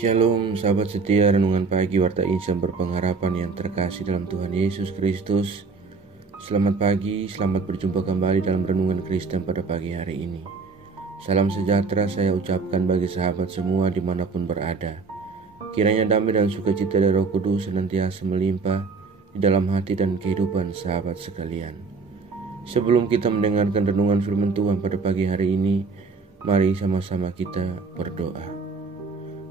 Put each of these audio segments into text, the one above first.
Shalom sahabat setia renungan pagi Warta Insan berpengharapan yang terkasih dalam Tuhan Yesus Kristus. Selamat pagi, selamat berjumpa kembali dalam renungan Kristen pada pagi hari ini. Salam sejahtera saya ucapkan bagi sahabat semua dimanapun berada. Kiranya damai dan sukacita dari Roh Kudus senantiasa melimpah di dalam hati dan kehidupan sahabat sekalian. Sebelum kita mendengarkan renungan firman Tuhan pada pagi hari ini, mari sama-sama kita berdoa.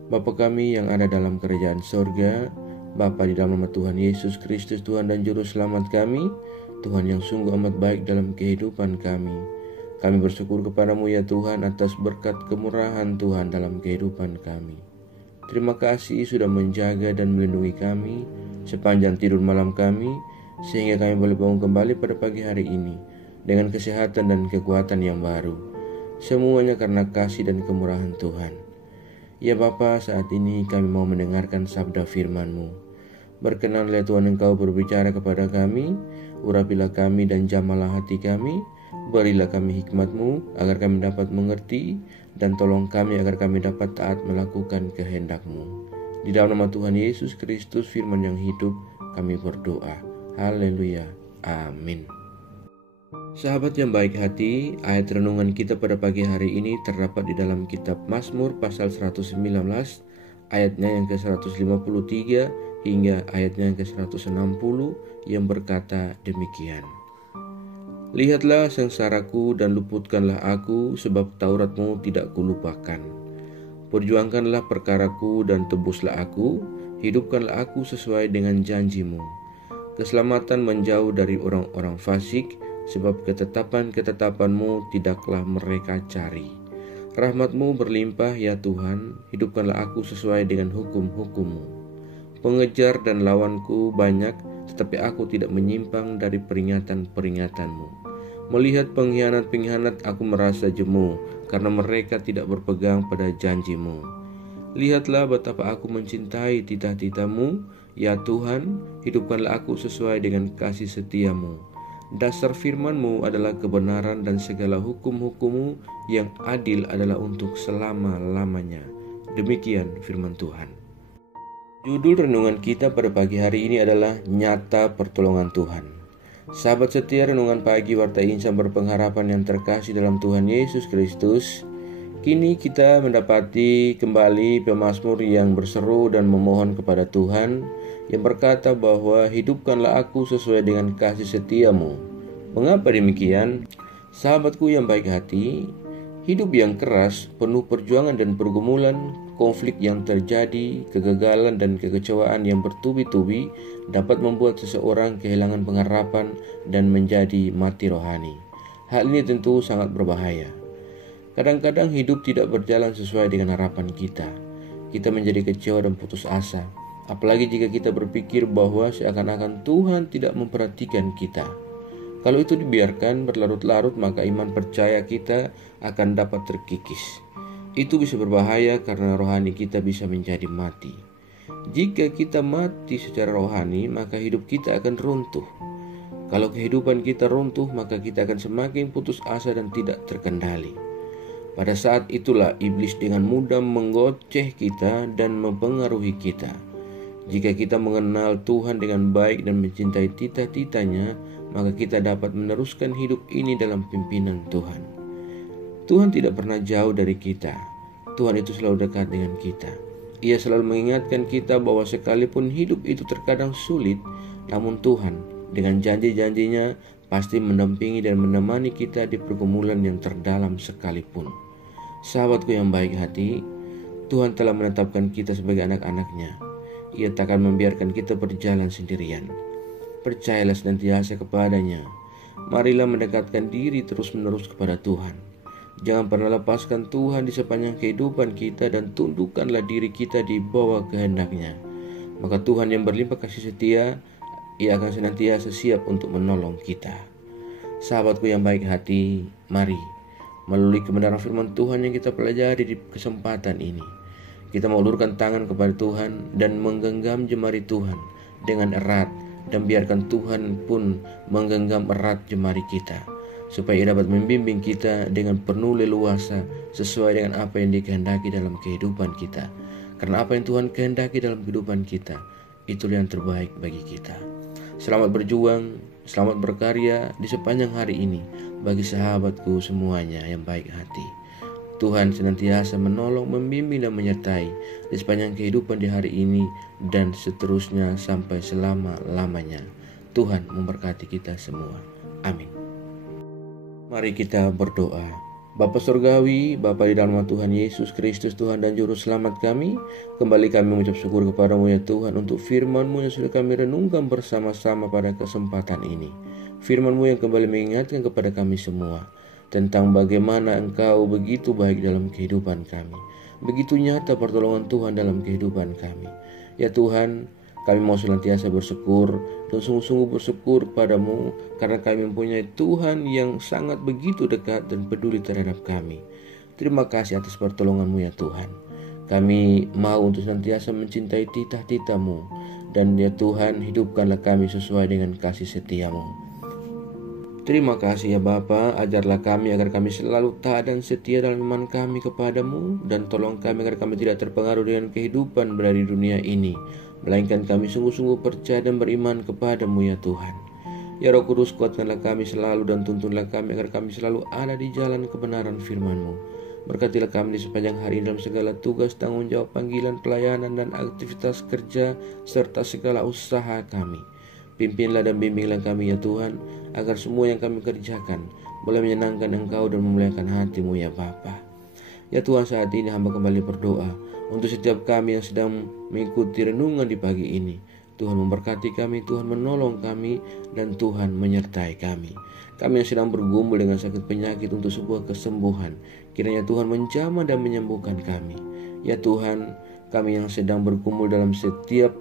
Bapa kami yang ada dalam kerajaan sorga, Bapa di dalam nama Tuhan Yesus Kristus, Tuhan dan Juru Selamat kami, Tuhan yang sungguh amat baik dalam kehidupan kami. Kami bersyukur kepadamu ya Tuhan atas berkat kemurahan Tuhan dalam kehidupan kami. Terima kasih sudah menjaga dan melindungi kami sepanjang tidur malam kami, sehingga kami boleh bangun kembali pada pagi hari ini dengan kesehatan dan kekuatan yang baru. Semuanya karena kasih dan kemurahan Tuhan. Ya Bapa, saat ini kami mau mendengarkan sabda firman-Mu. Berkenanlah Tuhan Engkau berbicara kepada kami, urapilah kami dan jamalah hati kami, berilah kami hikmat-Mu agar kami dapat mengerti, dan tolong kami agar kami dapat taat melakukan kehendak-Mu. Di dalam nama Tuhan Yesus Kristus firman yang hidup, kami berdoa. Haleluya. Amin. Sahabat yang baik hati, ayat renungan kita pada pagi hari ini terdapat di dalam kitab Mazmur pasal 119, ayatnya yang ke-153 hingga ayatnya yang ke-160 yang berkata demikian. Lihatlah sengsaraku dan luputkanlah aku, sebab Taurat-Mu tidak kulupakan. Perjuangkanlah perkaraku dan tebuslah aku, hidupkanlah aku sesuai dengan janji-Mu. Keselamatan menjauh dari orang-orang fasik, sebab ketetapan-ketetapan-Mu tidaklah mereka cari. Rahmat-Mu berlimpah ya Tuhan, hidupkanlah aku sesuai dengan hukum-hukum-Mu. Pengejar dan lawanku banyak, tetapi aku tidak menyimpang dari peringatan-peringatan-Mu. Melihat pengkhianat-pengkhianat aku merasa jemu, karena mereka tidak berpegang pada janji-Mu. Lihatlah betapa aku mencintai titah-titah-Mu, ya Tuhan, hidupkanlah aku sesuai dengan kasih setia-Mu. Dasar firman-Mu adalah kebenaran dan segala hukum-hukum-Mu yang adil adalah untuk selama-lamanya. Demikian firman Tuhan. Judul renungan kita pada pagi hari ini adalah Nyata Pertolongan Tuhan. Sahabat setia renungan pagi Warta Insan berpengharapan yang terkasih dalam Tuhan Yesus Kristus. Kini kita mendapati kembali pemazmur yang berseru dan memohon kepada Tuhan, yang berkata bahwa hidupkanlah aku sesuai dengan kasih setia-Mu. Mengapa demikian? Sahabatku yang baik hati, hidup yang keras, penuh perjuangan dan pergumulan, konflik yang terjadi, kegagalan dan kekecewaan yang bertubi-tubi dapat membuat seseorang kehilangan pengharapan dan menjadi mati rohani. Hal ini tentu sangat berbahaya. Kadang-kadang hidup tidak berjalan sesuai dengan harapan kita. Kita menjadi kecewa dan putus asa. Apalagi jika kita berpikir bahwa seakan-akan Tuhan tidak memperhatikan kita. Kalau itu dibiarkan berlarut-larut, maka iman percaya kita akan dapat terkikis. Itu bisa berbahaya karena rohani kita bisa menjadi mati. Jika kita mati secara rohani, maka hidup kita akan runtuh. Kalau kehidupan kita runtuh, maka kita akan semakin putus asa dan tidak terkendali. Pada saat itulah iblis dengan mudah menggoceh kita dan mempengaruhi kita. Jika kita mengenal Tuhan dengan baik dan mencintai titah-titahnya, maka kita dapat meneruskan hidup ini dalam pimpinan Tuhan. Tuhan tidak pernah jauh dari kita. Tuhan itu selalu dekat dengan kita. Ia selalu mengingatkan kita bahwa sekalipun hidup itu terkadang sulit, namun Tuhan dengan janji-janjinya pasti mendampingi dan menemani kita di pergumulan yang terdalam sekalipun. Sahabatku yang baik hati, Tuhan telah menetapkan kita sebagai anak-anak-Nya. Ia tak akan membiarkan kita berjalan sendirian. Percayalah senantiasa kepadanya. Marilah mendekatkan diri terus-menerus kepada Tuhan. Jangan pernah lepaskan Tuhan di sepanjang kehidupan kita dan tundukkanlah diri kita di bawah kehendak-Nya. Maka Tuhan yang berlimpah kasih setia, Ia akan senantiasa siap untuk menolong kita. Sahabatku yang baik hati, mari melalui kebenaran firman Tuhan yang kita pelajari di kesempatan ini, kita mengulurkan tangan kepada Tuhan dan menggenggam jemari Tuhan dengan erat, dan biarkan Tuhan pun menggenggam erat jemari kita, supaya Ia dapat membimbing kita dengan penuh leluasa sesuai dengan apa yang dikehendaki dalam kehidupan kita. Karena apa yang Tuhan kehendaki dalam kehidupan kita, itulah yang terbaik bagi kita. Selamat berjuang, selamat berkarya di sepanjang hari ini bagi sahabatku semuanya yang baik hati. Tuhan senantiasa menolong, membimbing, dan menyertai di sepanjang kehidupan di hari ini dan seterusnya sampai selama-lamanya. Tuhan memberkati kita semua. Amin. Mari kita berdoa. Bapa Surgawi, Bapa di dalam Tuhan Yesus Kristus, Tuhan dan Juru Selamat kami, kembali kami mengucap syukur kepadamu ya Tuhan untuk firman-Mu yang sudah kami renungkan bersama-sama pada kesempatan ini. Firman-Mu yang kembali mengingatkan kepada kami semua tentang bagaimana Engkau begitu baik dalam kehidupan kami, begitu nyata pertolongan Tuhan dalam kehidupan kami. Ya Tuhan, kami mau senantiasa bersyukur dan sungguh-sungguh bersyukur padamu karena kami mempunyai Tuhan yang sangat begitu dekat dan peduli terhadap kami. Terima kasih atas pertolongan-Mu ya Tuhan. Kami mau untuk senantiasa mencintai titah-titah-Mu, dan ya Tuhan, hidupkanlah kami sesuai dengan kasih setia-Mu. Terima kasih ya Bapa, ajarlah kami agar kami selalu taat dan setia dalam iman kami kepadamu, dan tolong kami agar kami tidak terpengaruh dengan kehidupan berada di dunia ini, melainkan kami sungguh-sungguh percaya dan beriman kepadamu ya Tuhan. Ya Roh Kudus, kuatkanlah kami selalu dan tuntunlah kami agar kami selalu ada di jalan kebenaran firman-Mu. Berkatilah kami di sepanjang hari dalam segala tugas, tanggung jawab, panggilan, pelayanan, dan aktivitas kerja, serta segala usaha kami. Pimpinlah dan bimbinglah kami ya Tuhan, agar semua yang kami kerjakan boleh menyenangkan Engkau dan memuliakan hati-Mu ya Bapa. Ya Tuhan, saat ini hamba kembali berdoa untuk setiap kami yang sedang mengikuti renungan di pagi ini. Tuhan memberkati kami, Tuhan menolong kami, dan Tuhan menyertai kami. Kami yang sedang bergumul dengan sakit penyakit untuk sebuah kesembuhan, kiranya Tuhan menjamah dan menyembuhkan kami. Ya Tuhan, kami yang sedang bergumul dalam setiap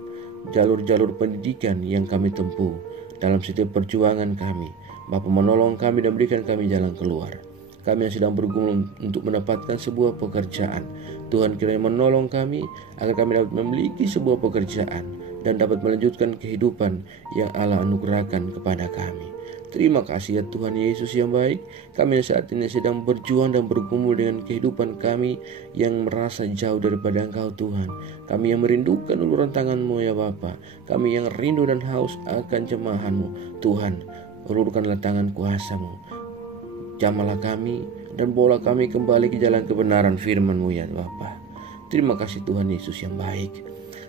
jalur-jalur pendidikan yang kami tempuh, dalam setiap perjuangan kami, Bapa menolong kami dan berikan kami jalan keluar. Kami yang sedang bergumul untuk mendapatkan sebuah pekerjaan, Tuhan kiranya menolong kami agar kami dapat memiliki sebuah pekerjaan dan dapat melanjutkan kehidupan yang Allah anugerahkan kepada kami. Terima kasih ya Tuhan Yesus yang baik. Kami yang saat ini sedang berjuang dan bergumul dengan kehidupan kami yang merasa jauh daripada Engkau Tuhan. Kami yang merindukan uluran tangan-Mu ya Bapa. Kami yang rindu dan haus akan jemahan-Mu. Tuhan, ulurkanlah tangan kuasa-Mu. Jamahlah kami dan bawalah kami kembali ke jalan kebenaran firman-Mu ya Bapa. Terima kasih Tuhan Yesus yang baik.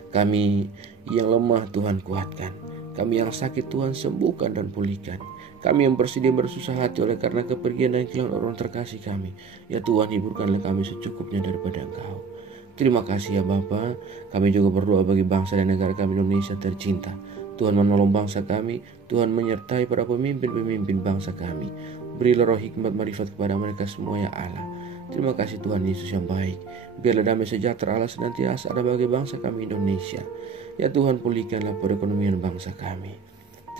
Kami yang lemah Tuhan kuatkan. Kami yang sakit Tuhan sembuhkan dan pulihkan. Kami yang bersedih bersusah hati oleh karena kepergian dan kehilangan orang terkasih kami, ya Tuhan, hiburkanlah kami secukupnya daripada Engkau. Terima kasih ya Bapa. Kami juga berdoa bagi bangsa dan negara kami Indonesia tercinta. Tuhan menolong bangsa kami, Tuhan menyertai para pemimpin-pemimpin bangsa kami. Berilah roh hikmat marifat kepada mereka semua ya Allah. Terima kasih Tuhan Yesus yang baik. Biarlah damai sejahtera Allah senantiasa ada bagi bangsa kami Indonesia. Ya Tuhan, pulihkanlah perekonomian bangsa kami.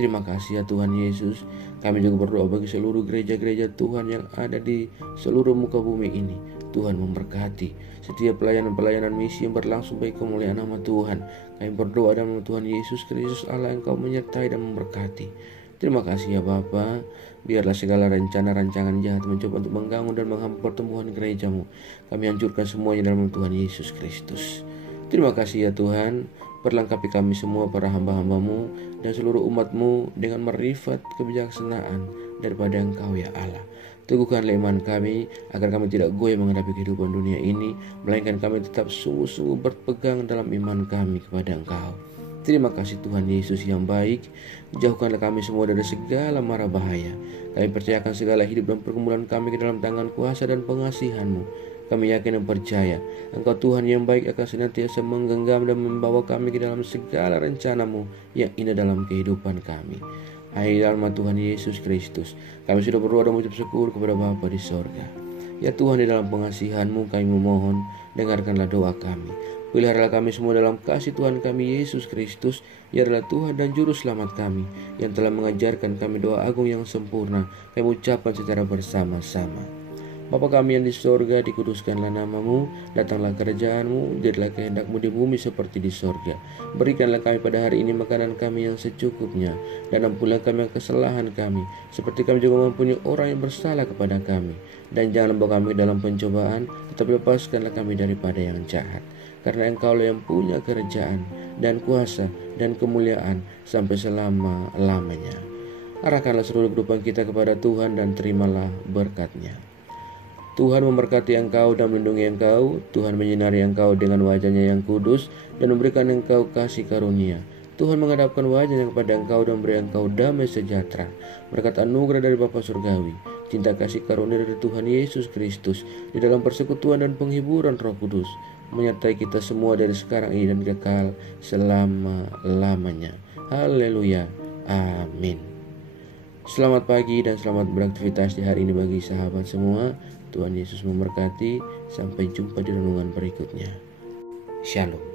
Terima kasih ya Tuhan Yesus. Kami juga berdoa bagi seluruh gereja-gereja Tuhan yang ada di seluruh muka bumi ini. Tuhan memberkati setiap pelayanan-pelayanan misi yang berlangsung bagi kemuliaan nama Tuhan. Kami berdoa dalam nama Tuhan Yesus Kristus Allah, Engkau menyertai dan memberkati. Terima kasih ya Bapa. Biarlah segala rencana rancangan jahat mencoba untuk mengganggu dan menghambat pertumbuhan gereja-Mu, kami hancurkan semuanya dalam nama Tuhan Yesus Kristus. Terima kasih ya Tuhan. Perlengkapi kami semua para hamba-hamba-Mu dan seluruh umat-Mu dengan marifat kebijaksanaan daripada Engkau ya Allah. Teguhkanlah iman kami agar kami tidak goyah menghadapi kehidupan dunia ini, melainkan kami tetap sungguh-sungguh berpegang dalam iman kami kepada Engkau. Terima kasih Tuhan Yesus yang baik. Jauhkanlah kami semua dari segala mara bahaya. Kami percayakan segala hidup dan pergumulan kami ke dalam tangan kuasa dan pengasihan-Mu. Kami yakin dan percaya Engkau Tuhan yang baik akan senantiasa menggenggam dan membawa kami ke dalam segala rencana-Mu yang indah dalam kehidupan kami. Hai dalam Tuhan Yesus Kristus, kami sudah berdoa dan mengucap syukur kepada Bapa di sorga. Ya Tuhan, di dalam pengasihan-Mu kami memohon, dengarkanlah doa kami. Peliharalah kami semua dalam kasih Tuhan kami Yesus Kristus, yang adalah Tuhan dan Juru Selamat kami, yang telah mengajarkan kami doa agung yang sempurna. Kami ucapkan secara bersama-sama. Bapa kami yang di sorga, dikuduskanlah nama-Mu, datanglah kerajaan-Mu, jadilah kehendak-Mu di bumi seperti di sorga. Berikanlah kami pada hari ini makanan kami yang secukupnya, dan ampunilah kami kesalahan kami, seperti kami juga mengampuni orang yang bersalah kepada kami. Dan jangan bawa kami dalam pencobaan, tetapi lepaskanlah kami daripada yang jahat. karena Engkaulah yang punya kerajaan dan kuasa dan kemuliaan sampai selama-lamanya. Arahkanlah seluruh kehidupan kita kepada Tuhan dan terimalah berkat-Nya. Tuhan memberkati engkau dan melindungi engkau. Tuhan menyinari engkau dengan wajah-Nya yang kudus dan memberikan engkau kasih karunia. Tuhan menghadapkan wajah-Nya kepada engkau dan memberi engkau damai sejahtera. Berkat anugerah dari Bapa Surgawi, cinta kasih karunia dari Tuhan Yesus Kristus, di dalam persekutuan dan penghiburan Roh Kudus, menyertai kita semua dari sekarang ini dan kekal selama-lamanya. Haleluya. Amin. Selamat pagi dan selamat beraktivitas di hari ini bagi sahabat semua. Tuhan Yesus memberkati. Sampai jumpa di renungan berikutnya. Shalom.